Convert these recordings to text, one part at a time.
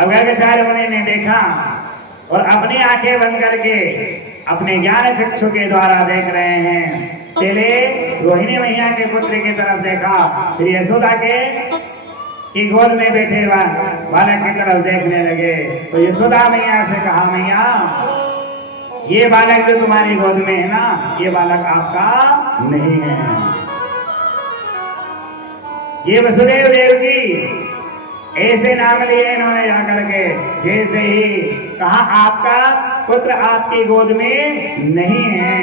अब गर्गाचार्य मुनि ने देखा और अपनी आंखें बंद करके अपने ज्ञान चक्षु के द्वारा देख रहे हैं। पहले रोहिणी मैया के पुत्र की तरफ देखा, फिर यशोदा के की गोद में बैठे बालक की तरफ देखने लगे। तो यशोदा मैया से कहा, मैया ये बालक जो तुम्हारी गोद में है ना, ये बालक आपका नहीं है। ये वसुदेव देव की ऐसे नाम लिए इन्होंने जाकर के, जैसे ही कहा आपका पुत्र आपकी गोद में नहीं है,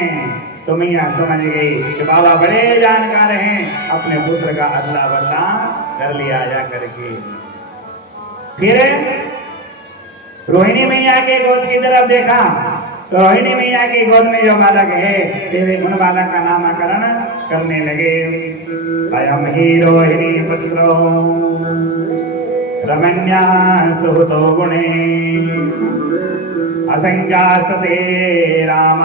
तो मैया समझ गई कि बाबा बड़े जानकार हैं, अपने पुत्र का अदला बदला कर लिया जा करके। फिर रोहिणी मैया के गोद की तरफ देखा, तो रोहिणी मैया की गोद में जो बालक है, फिर उन बालक का नामकरण करने लगे। अयम ही रोहिणी पुत्रो रमण्या सुहृतो गुणे असंख्यासते राम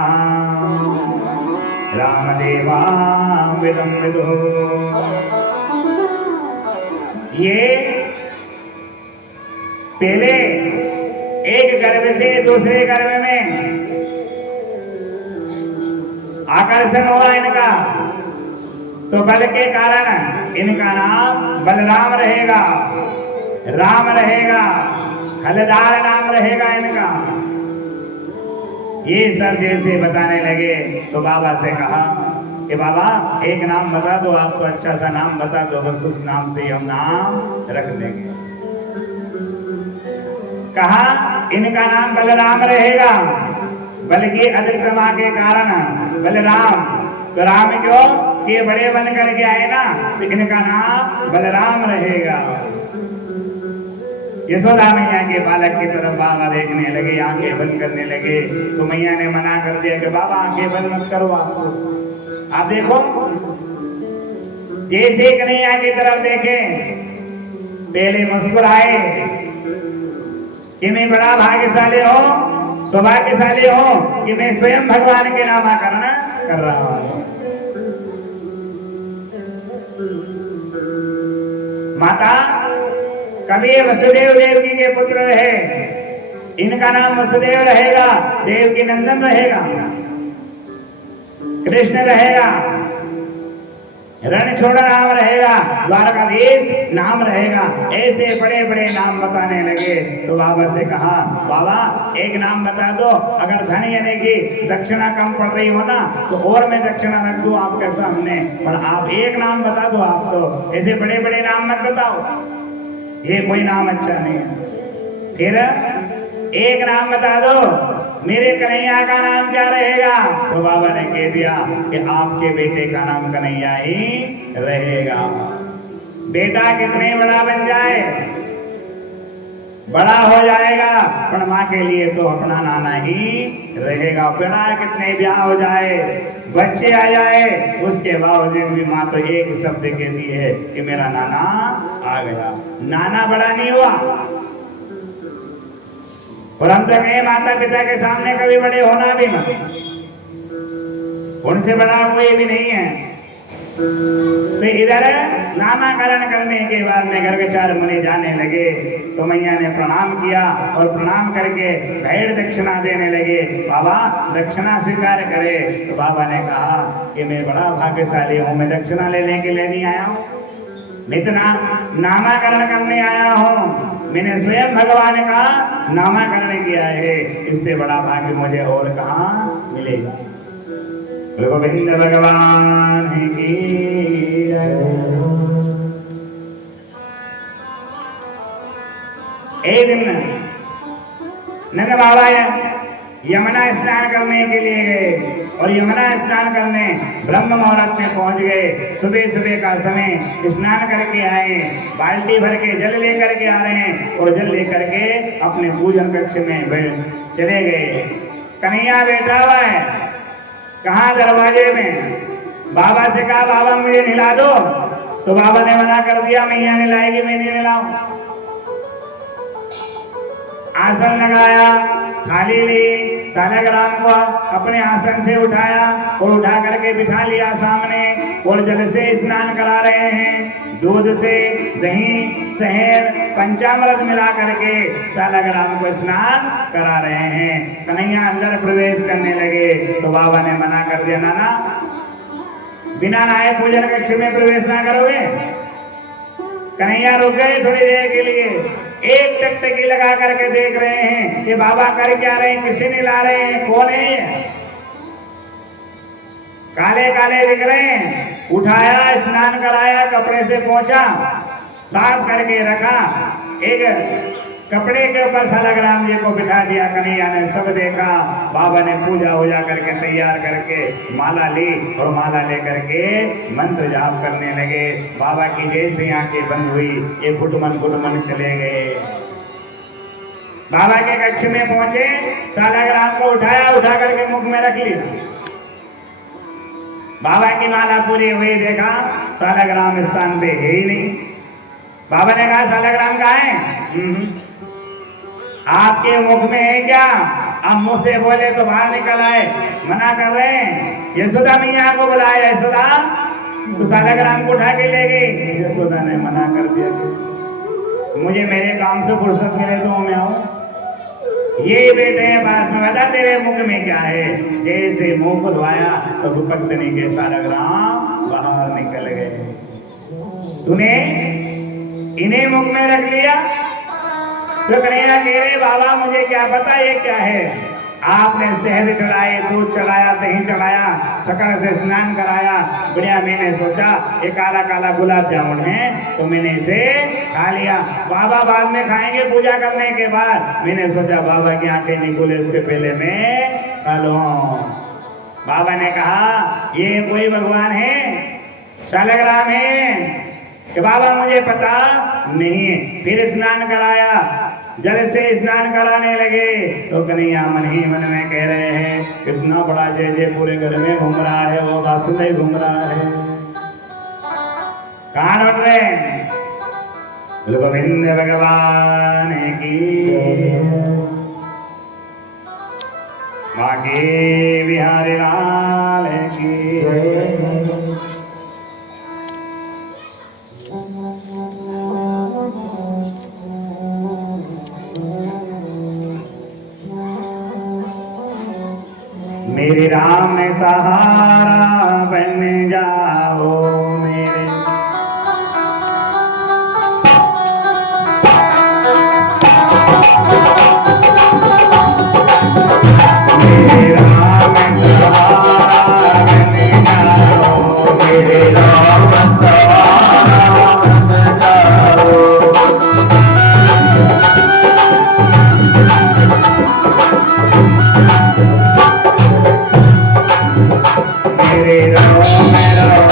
रामदेवामृतं विदुः। ये पहले एक गर्भ से दूसरे गर्भ में आकर्षण हुआ इनका, तो बल के कारण इनका नाम बलराम रहेगा, राम रहेगा, हलदार नाम रहेगा इनका। ये सब जैसे बताने लगे तो बाबा से कहा कि बाबा एक नाम बता दो, आपको अच्छा सा नाम बता दो, बस उस नाम से हम नाम रख देंगे। कहा इनका नाम बलराम रहेगा, बल की अधिक्रमा के कारण बलराम। तो राम क्यों के बड़े बन करके आए ना, तो इनका नाम बलराम रहेगा। यशोदा मैया के बालक की तरफ बाबा देखने लगे, आंखें बंद करने लगे। तो मैया ने मना कर दिया कि बाबा आंखें बंद मत करो, आप देखो। जैसे कन्हैया की तरफ देखे, पहले मुस्कुराए कि मैं बड़ा भाग्यशाली हूं, सौभाग्यशाली हूं कि मैं स्वयं भगवान के नामकरण कर रहा हूं। माता कभी वसुदेव देवकी के पुत्र रहे, इनका नाम वसुदेव रहेगा, देवकी नंदन रहेगा, कृष्ण रहेगा, रणछोड़ नाम रहेगा, द्वारकाधीश नाम रहेगा। ऐसे बड़े बड़े नाम बताने लगे। तो बाबा से कहा, बाबा एक नाम बता दो, अगर धन यानी कि दक्षिणा कम पड़ रही हो ना, तो और मैं दक्षिणा रख दूं आपके सामने, पर आप एक नाम बता दो। आप तो ऐसे बड़े बड़े नाम मत बताओ, ये कोई नाम अच्छा नहीं है। फिर एक नाम बता दो, मेरे कन्हैया का नाम क्या रहेगा? तो बाबा ने कह दिया कि आपके बेटे का नाम कन्हैया ही रहेगा। बेटा कितने बड़ा बन जाए, बड़ा हो जाएगा, पर माँ के लिए तो अपना नाना ही रहेगा। बेटा कितने ब्याह हो जाए, बच्चे आ जाए, उसके बावजूद भी माँ तो एक शब्द कहती है कि मेरा नाना आ गया। नाना बड़ा नहीं हुआ। और हम तो कहे माता पिता के सामने कभी बड़े होना भी मत, उनसे बड़ा कोई भी नहीं है। तो इधर नामकरण करने के बाद में गर्गाचार्य मुनि जाने लगे। तो मैया ने प्रणाम किया और प्रणाम करके भेड़ दक्षिणा देने लगे। बाबा दक्षिणा स्वीकार करे। तो बाबा ने कहा कि मैं बड़ा भाग्यशाली हूँ, मैं दक्षिणा लेने के लिए नहीं आया हूँ, मैं तो नामकरण करने आया हूँ। मैंने स्वयं भगवान का नामकरण किया है, इससे बड़ा भाग्य मुझे और कहाँ मिलेगा। गोविंद भगवान की एक दिन नंद बाबा यमुना स्नान करने के लिए गए और यमुना स्नान करने ब्रह्म मुहूर्त में पहुंच गए। सुबह सुबह का समय स्नान करके आए, बाल्टी भर के जल लेकर के आ रहे हैं और जल लेकर के अपने पूजन कक्ष में चले गए। कन्हैया बैठा हुआ है, कहाँ? दरवाजे में। बाबा से कहा बाबा मुझे नहला दो, तो बाबा ने मना कर दिया, मैया नहलाएगी, मैं नहीं नहलाऊं। आसन लगाया, थाली ली, सालग्राम को अपने आसन से उठाया और उठा करके बिठा लिया सामने और जल से स्नान करा रहे हैं। दूध से, दही, शहद, पंचामृत मिला करके सालग्राम को स्नान करा रहे हैं। कन्हैया अंदर प्रवेश करने लगे तो बाबा ने मना कर दिया, नाना बिना नहाए पूजन कक्ष में प्रवेश ना करोगे। कन्हैया रुक गए थोड़ी देर के लिए, एक टकटकी लगा करके देख रहे हैं कि बाबा कर क्या रहे हैं, किसी ने ला रहे हैं, कौन है, काले काले दिख रहे हैं। उठाया, स्नान कराया, कपड़े से पोंछा, साफ करके रखा, एक कपड़े के ऊपर सालग्राम जी को बिठा दिया। कन्हैया ने सब देखा, बाबा ने पूजा वूजा करके तैयार करके माला ली और माला लेकर के मंत्र जाप करने लगे। बाबा की जैसे आंखें बंद हुई, ये फुटमन चले गए। बाबा के कक्ष में पहुंचे, सालग्राम को उठाया, उठा करके मुख में रख लिया। बाबा की माला पूरी हुई, देखा सालग्राम स्थान पे है ही नहीं। बाबा ने कहा सालग्राम कहाँ है? आपके मुख में है क्या? आप मुंह से बोले तो बाहर निकल आए, मना कर रहे हैं। यशोदा मैया को बुलाया, यशोदा तो सालग्राम को उठा के ले गई। यशोदा ने मना कर दिया, मुझे मेरे काम से फुर्सत मिले तो मैं आऊं। ये बेटे हैं पास में, बता तेरे मुख में क्या है। जैसे मुंह खुलवाया तो दुपत्तनी के सालग्राम बाहर निकल गए। तूने इन्हें मुख में रख लिया? तो कन्हैया कह रहे बाबा मुझे क्या पता ये क्या है। आपने शहद चढ़ाए, दूध चढ़ाया, दही चढ़ाया, शक्कर से स्नान कराया, बढ़िया। मैंने सोचा ये काला काला गुलाब जामुन है तो मैंने इसे खा लिया। बाबा बाद में खाएंगे पूजा करने के बाद। मैंने सोचा बाबा की आंखें नहीं खुले उसके पहले मैं खा लूं। बाबा ने कहा ये कोई भगवान है, सालग्राम है कि बाबा मुझे पता नहीं है। फिर स्नान कराया, जल से स्नान कराने लगे तो कन्हैया मन ही मन में कह रहे हैं कितना बड़ा जय जय पूरे घर में घूम रहा है, वो वासुदेव घूम रहा है। कान उठ रहे हैं, गोविंद भगवान की, बाकी बिहारी लाल की। मेरे राम सहारा बन जाओ मेरे, मेरे राम सहारा बन जाओ, मेरे राम सहारा बन जाओ। मेरे राम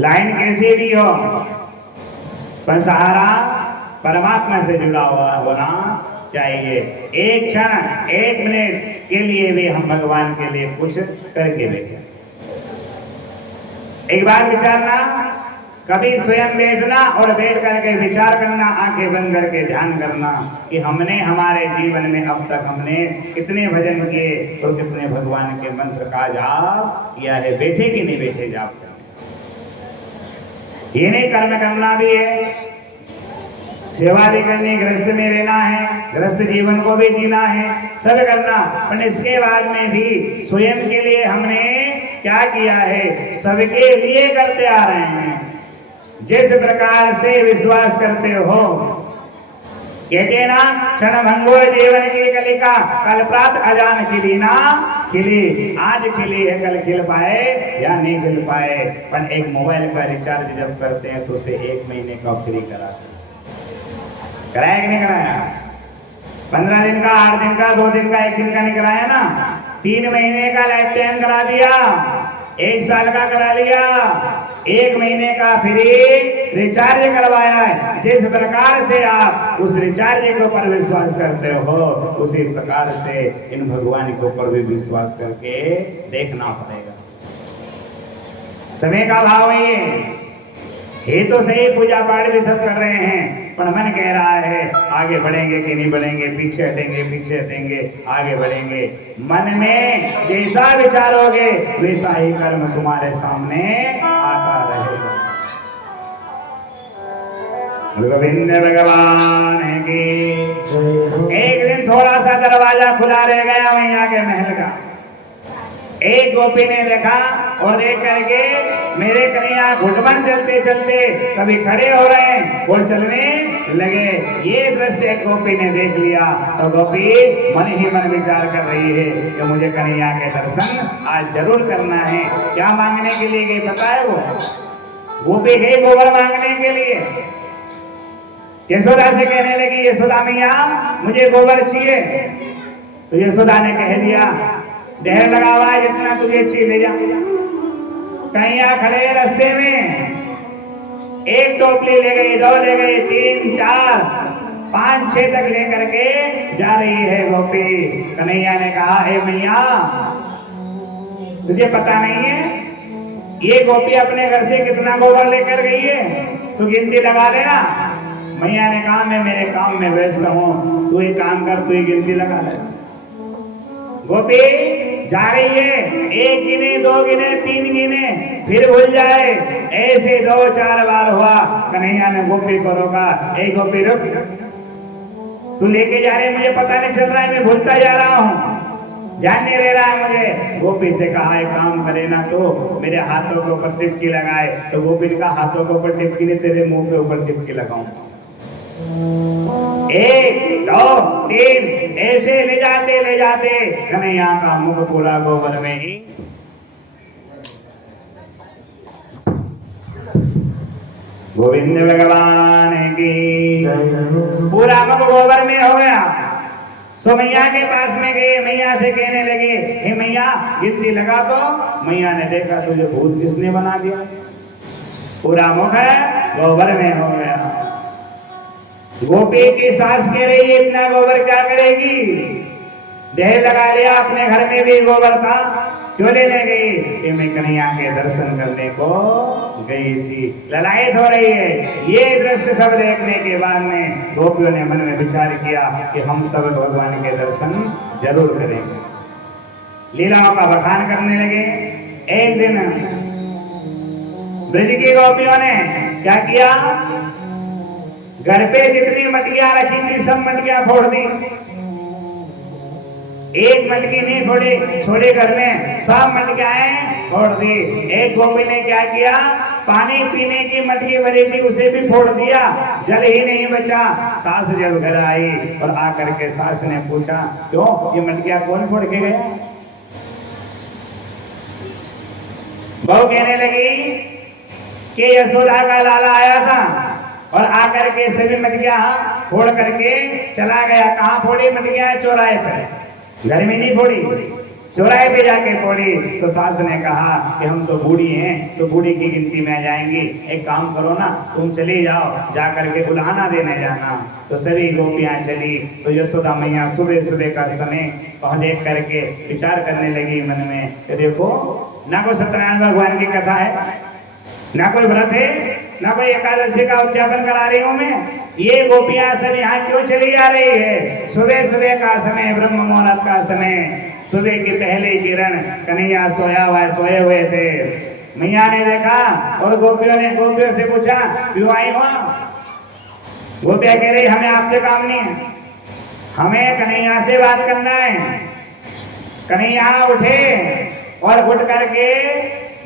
लाइन कैसे भी हो पर सहारा परमात्मा से जुड़ा हुआ होना चाहिए। एक क्षण एक मिनट के लिए भी हम भगवान के लिए कुछ करके बैठे। एक बार विचारना, कभी स्वयं बैठना और बैठ करके विचार करना, आंखें बंद करके ध्यान करना कि हमने हमारे जीवन में अब तक हमने कितने भजन किए और कितने भगवान के मंत्र का जाप किया है। बैठे कि नहीं बैठे जाप करने, ये नहीं कर्म करना भी है, सेवा भी करनी, गृहस्थ में रहना है, गृहस्थ जीवन को भी जीना है, सब करना। पर इसके बाद में भी स्वयं के लिए हमने क्या किया है, सबके लिए करते आ रहे हैं। जिस प्रकार से विश्वास करते हो, कहते ना क्षण भंगुर जीवन की कलिका, कल प्रात अजान खिली ना खिली। आज खिली है, कल खिल पाए या नहीं खिल पाए। पर एक मोबाइल का रिचार्ज जब करते हैं तो उसे 1 महीने का फ्री कराया कि नहीं कराया? 15 दिन का, 8 दिन का, 2 दिन का, 1 दिन का नहीं कराया ना। 3 महीने का लाइफ टाइम करा दिया, 1 साल का करा लिया, 1 महीने का फ्री रिचार्ज करवाया है। जिस प्रकार से आप उस रिचार्ज के ऊपर विश्वास करते हो, उसी प्रकार से इन भगवान के ऊपर भी विश्वास करके देखना पड़ेगा। समय का भाव ये तो सही, पूजा पाठ भी सब कर रहे हैं, पर मन कह रहा है आगे बढ़ेंगे कि नहीं बढ़ेंगे, पीछे हटेंगे पीछे हटेंगे, आगे बढ़ेंगे। मन में जैसा विचारोगे वैसा ही कर्म तुम्हारे सामने आता रहेगा। गोविंद भगवान की। एक दिन थोड़ा सा दरवाजा खुला रह गया मैया के महल का। एक गोपी ने देखा और देख करके मेरे कन्हैया घुटमन चलते चलते कभी खड़े हो रहे हैं और चलने लगे। ये दृश्य एक गोपी ने देख लिया तो गोपी मन ही मन विचार कर रही है कि मुझे कन्हैया के दर्शन आज जरूर करना है। क्या मांगने के लिए गई पता है? वो गोपी गई गोबर मांगने के लिए। यशोदा से कहने लगी, यशोदा मैया मुझे गोबर चाहिए। तो यशोदा ने कह दिया, ढेर लगा हुआ है, जितना तुझे चाहिए ले जा। कन्हैया खड़े रास्ते में, 1 टोपली ले गई, 2 ले गई, 3, 4, 5, 6 तक लेकर के जा रही है गोपी। कन्हैया ने कहा, हे मैया तुझे पता नहीं है ये गोपी अपने घर से कितना गोबर लेकर गई है? तू गिनती लगा लेना। मैया ने कहा, मैं मेरे काम में व्यस्त हूँ, तू एक काम कर, तू ही गिनती लगा ले। गोपी जा रही है, 1 गिने, 2 गिने, 3 गिने, फिर भूल जाए। ऐसे 2-4 बार हुआ। कन्हैया ने गोपी को रोका, ए गोपी रुक, तू लेके जा रही, मुझे पता नहीं चल रहा है, मैं भूलता जा रहा हूँ, ध्यान नहीं रह रहा है मुझे। गोपी से कहा, एक काम करे ना तो मेरे हाथों के ऊपर टिपकी लगाए। तो गोपी ने कहा, हाथों के ऊपर टिपकी नहीं, तेरे मुंह के ऊपर टिपकी लगाऊंगा। 1, 2, 3 ऐसे ले जाते कन्हैया का मुख पूरा गोबर में ही। गोविंद भगवान की। पूरा मुख गोबर में हो गया। सो मैया के पास में गए, मैया से कहने लगे, हे मैया गिनती लगा दो। मैया ने देखा, तुझे भूत किसने बना दिया? पूरा मुख है गोबर में हो गया। गोपी की सास कह रही है, इतना गोबर क्या करेगी? देह लगा लिया, अपने घर में भी गोबर था, क्यों लेने गई? कि मैं कन्हैया के दर्शन करने को गई थी। ललायत हो रही है। ये दृश्य सब देखने के बाद में गोपियों ने मन में विचार किया कि हम सब भगवान के दर्शन जरूर करेंगे। लीलाओं का बखान करने लगे। एक दिन ब्रज की गोपियों ने क्या किया? घर पे जितनी मटकियां रखी थी सब मटकियां फोड़ दी। एक मटकी नहीं फोड़ी, छोड़े घर में सब मटकियां फोड़ दी। एक गोपी ने क्या किया? पानी पीने की मटकी भरी थी, उसे भी फोड़ दिया, जल ही नहीं बचा। सास जब घर आई और आकर के सास ने पूछा, क्यों ये मटकियां कौन फोड़ के गया? बहू कहने लगी कि यशोदा का लाला आया था और आकर के सभी मटकियां फोड़ करके चला गया। कहाँ फोड़ी मटकियां? चौराहे पे, घर में नहीं फोड़ी, चौराहे पे जाके फोड़ी। तो सास ने कहा कि हम तो बूढ़ी हैं, तो बूढ़ी की गिनती में आ जाएंगी, एक काम करो ना, तुम चली जाओ, जा करके बुलाना देने जाना। तो सभी गोपियां चली। तो यशोदा मैया सुबह सुबह का समय वहां देख करके विचार करने लगी मन में कि देखो ना कोई सत्यनारायण भगवान की कथा है, ना कोई व्रत है, ना कोई एकादशी का उद्यापन करा रही हूं मैं। ये गोपियां सब यहाँ क्यों चली जा रही है? सुबह सुबह का समय, ब्रह्म मुहूर्त का समय, सुबह की पहली किरण, कन्हैया सोए हुए थे। मैया ने देखा और गोपियों से पूछा, क्यों आई हो? गोपियां कह रही हमें आपसे काम नहीं है, हमें कन्हैया से बात करना है। कन्हैया उठे और उठ करके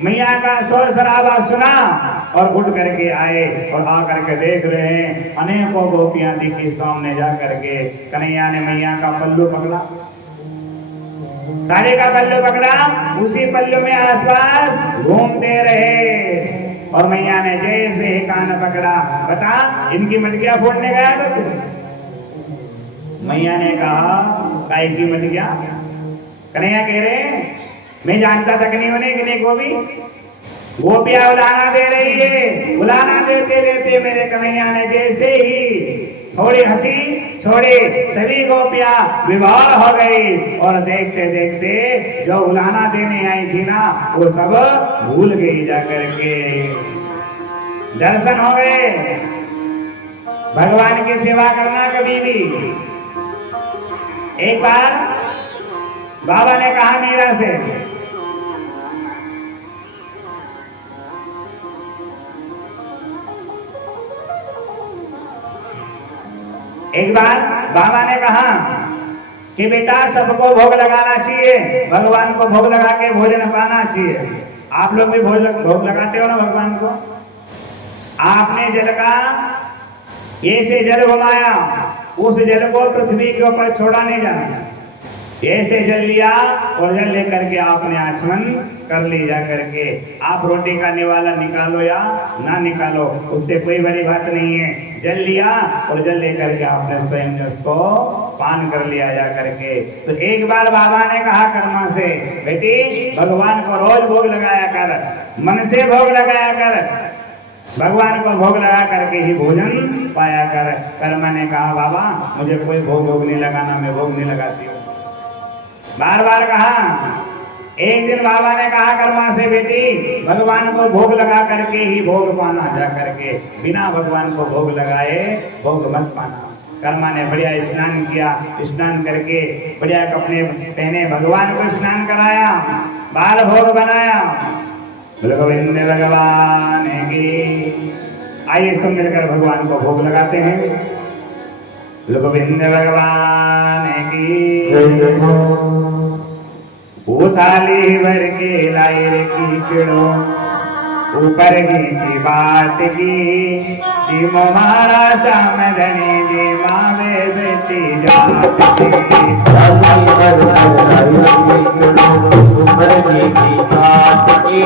मैया का शोर शराबा सुना और उठ करके आए और आ करके देख रहे हैं अनेकों गोपियां दिखी सामने जा करके। कन्हैया ने मैया का पल्लू पकड़ा, साड़ी का पल्लू पकड़ा, उसी पल्लू में आसपास घूमते रहे और मैया ने जैसे ही कान पकड़ा, बता इनकी मटकियां फोड़ने गया था तू? मैया ने कहा काय की मटकियां? कन्हैया कह रहे मैं जानता था कि नहीं होने कि नहीं गोपी, गोपियां उलाना दे रही है। उलाना देते देते मेरे कन्हैया ने जैसे ही थोड़ी हंसी छोड़ी, सभी गोपियां विभोर हो गई और देखते देखते जो उलाना देने आई थी ना वो सब भूल गई जाकर के। दर्शन हो गए। भगवान की सेवा करना कभी भी। एक बार बाबा ने कहा मीरा से, एक बार बाबा ने कहा कि बेटा सबको भोग लगाना चाहिए, भगवान को भोग लगा के भोजन पाना चाहिए। आप लोग भी भोग लगाते हो ना भगवान को? आपने जल का ऐसे जल घुमाया, उस जल को पृथ्वी के ऊपर छोड़ा नहीं जाना चाहिए। ऐसे जल लिया और जल लेकर के आपने आचमन कर ली जा करके। आप रोटी का निवाला निकालो या ना निकालो, उससे कोई बड़ी बात नहीं है। जल लिया और जल लेकर के आपने स्वयं उसको पान कर लिया जा करके। तो एक बार बाबा ने कहा कर्मा से, बेटी भगवान को रोज भोग लगाया कर, मन से भोग लगाया कर, भगवान को भोग लगा करके ही भोजन पाया कर। कर्मा ने कहा बाबा मुझे कोई भोग नहीं लगाना, मैं भोग नहीं लगाती हूँ। बार बार कहा। एक दिन बाबा ने कहा कर्मा से, बेटी भगवान को भोग लगा करके ही भोग पाना जा करके, बिना भगवान को भोग लगाए भोग मत पाना। कर्मा ने बढ़िया स्नान किया, स्नान करके बढ़िया कपड़े पहने, भगवान को स्नान कराया, बाल भोग बनाया। गोविंद भगवान की। आइए सब मिलकर भगवान को भोग लगाते हैं। गोविंद भगवान की। उताली भर के लाई रे कीचड़ो, ऊपर की बात की, जी मारा सामधनी जी मावे बेटी जात की। ऊपर की बात की,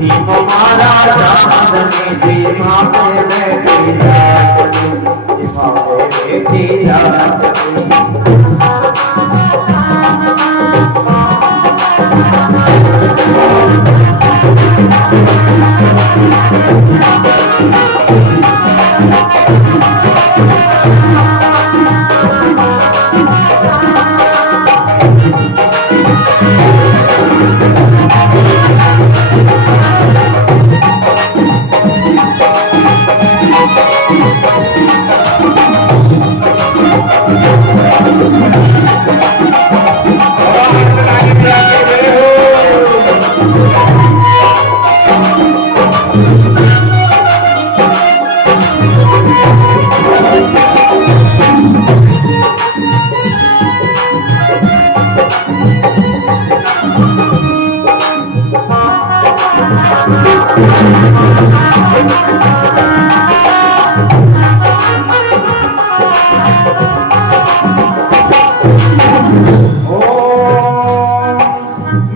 जी मारा सामधनी जी मावे बेटी जात की, मावे बेटी जात की।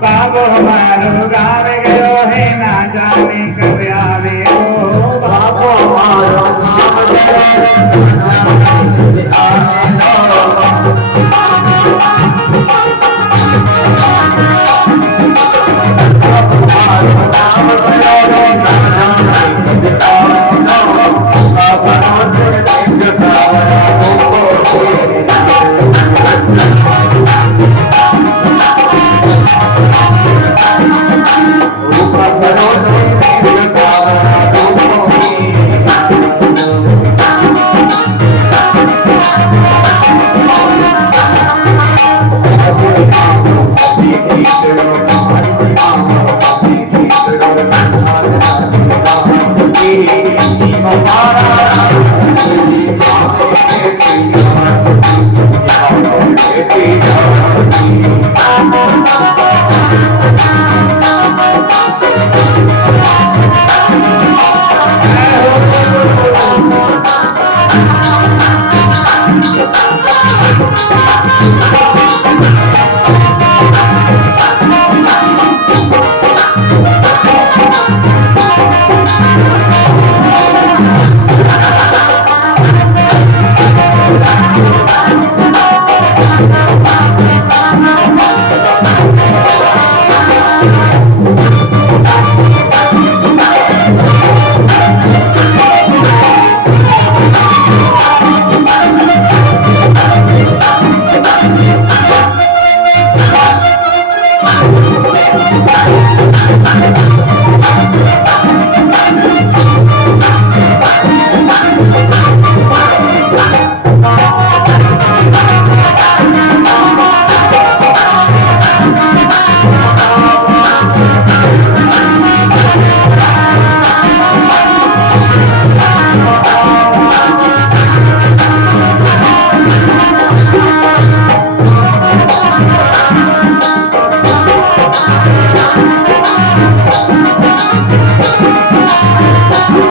बाबो हमारो गावे गयो है ना जाने कब आवे हो बाबो हमारो गावे गयो है ना जाने कब Thank you.